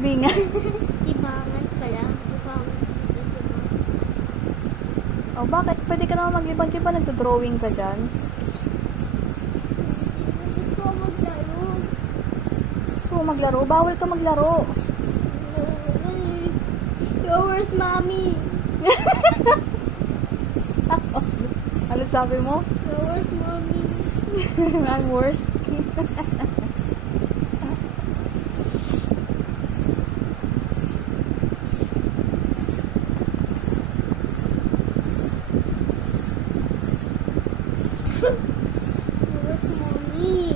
Libingan. Libangan pala. Libangan sa libingan. Oh, bakit? Pwede ka naman maglibang. Di ba nagdo-drawing ka dyan? Gusto ko maglaro. So, maglaro? Bawal ka maglaro. Yo, where's mommy? Ano sabi mo? Yo, where's mommy? I'm worst. Where's mommy?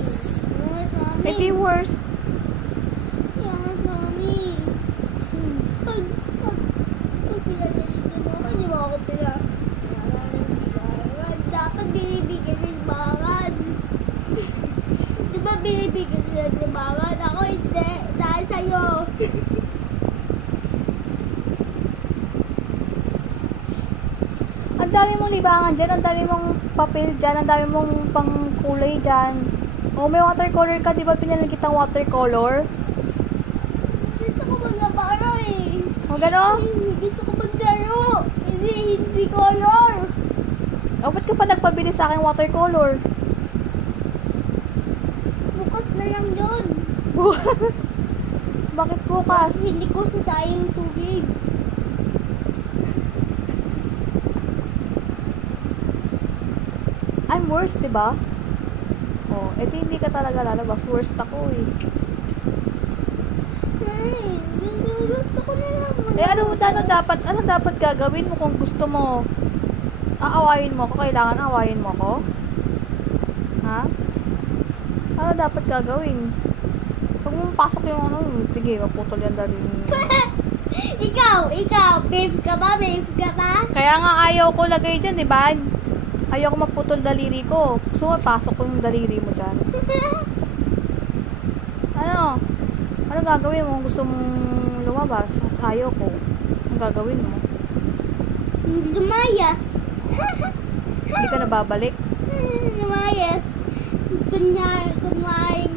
Where's mommy? Edi worst. Where's mommy? Pag pinalilitin mo, hindi mo ako dapat binibigyan ng libangan. Di ba binibigyan sila ng libangan? Ako hindi. Dahil sa'yo. Ang dami mong libangan dyan. Ang dami mong papel dyan. Ang dami mong pangkulay dyan. Oh, may watercolor ka. Di ba pinalang kitang watercolor? Gusto ko maglaro eh. O, gano'n? Gusto ko maglaro. Hindi color. O, ba't ka pa nagpabili sa akin watercolor? Bukas na lang yun. Bukas? Bakit bukas? Hindi ko sasayang tubig. I'm worst, di ba? Oh, eto hindi ka talaga lalabas. Worst ako eh. Gusto ko na lang Ano dapat gagawin mo kung gusto mo? Aawayin mo ako? Kailangan aawayin mo ako? Ha? Ano dapat gagawin? Huwag mong pasok yung ano. Sige, maputol yan dali. Ikaw, brave ka ba? Kaya nga ayaw ko lagay dyan, di ba? Ayaw ko maputol daliri ko. Gusto mo, pasok ko yung daliri mo dyan. Ano? Ano gagawin mo kung gusto mong lumabas? Ayaw ko. Anong gagawin mo? Lumayas. Hindi ka na babalik? Lumayas. Kunwaring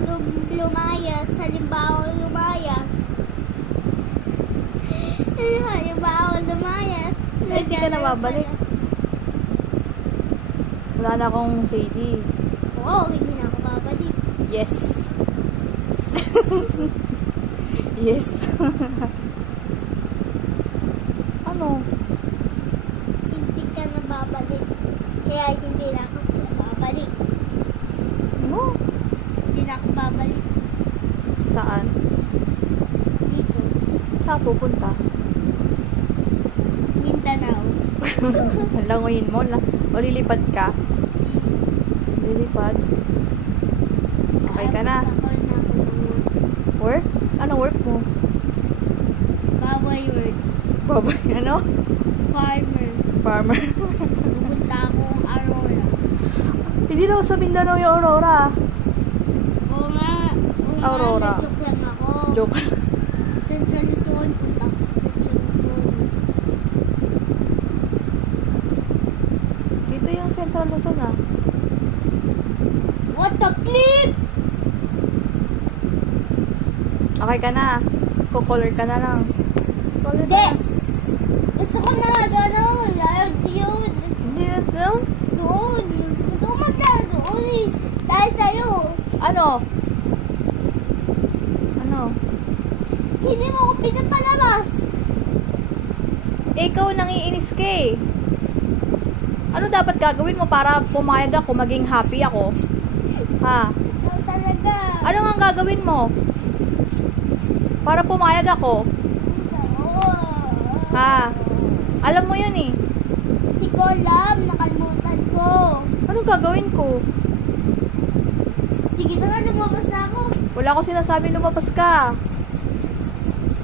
lumayas. Halimbawa lumayas. Halimbawa lumayas. Eh, hindi ka na babalik. Wala na akong CD. Oo, hindi na ako babalik. Yes. Yes. Ano? Hindi ka na babalik. Kaya hindi na ako babalik. Ano? Hindi na ako babalik. Saan? Dito. Saan pupunta? Mindanao. Langoyin mo. O lilipad ka? Lilipad? Okay ka na? Work? Ano work mo? Baboy word. Babay, ano? Farmer. Farmer. Pupunta akong Aurora. Hindi daw sa Mindanao yung Aurora. Oo nga. Aurora. Joke lang ako. Joke. Sa Central Luzon. Punta ako sa Central Luzon. Dito yung Central Luzon ah. What the flip? Okay ka na. Kukolor ka na lang. Color Hindi. Gusto ko na gano'n. Yun. Hindi na doon? Doon. Gusto ko maglaro doon eh. Dahil sa'yo. Ano? Ano? Hindi mo ako pinapalabas. Ikaw nangiinis ka eh. Ano dapat gagawin mo para pumayag ako, maging happy ako? Ha? Ikaw talaga. Ano nga gagawin mo? Para pumayag ako? Ha? Alam mo yun eh. Hindi ko alam. Nakalimutan ko. Anong gagawin ko? Sige na nga, lumabas na ako. Wala ko sinasabi lumabas ka.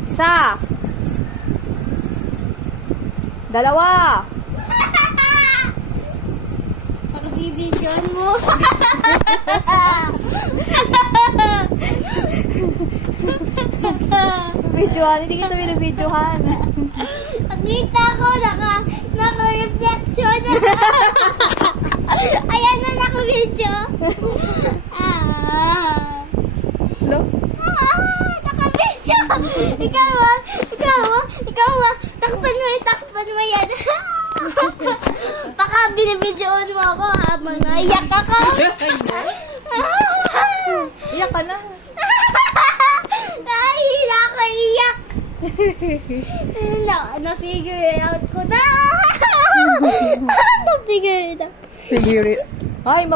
Isa. Dalawa. Pagbibidyon mo. Videohan. Hindi kita binibidyohan. Nakita ko, naka-reflection. Ayan na, naka-video. Hello? Naka-video. ikaw ah. Takpan mo yan. Baka binibidyoon mo ako habang naiyak ako. Iyak ka na. Ay, hindi ako iyak. Na-figure out ko na. Na-figure it out. Figure it. Ay,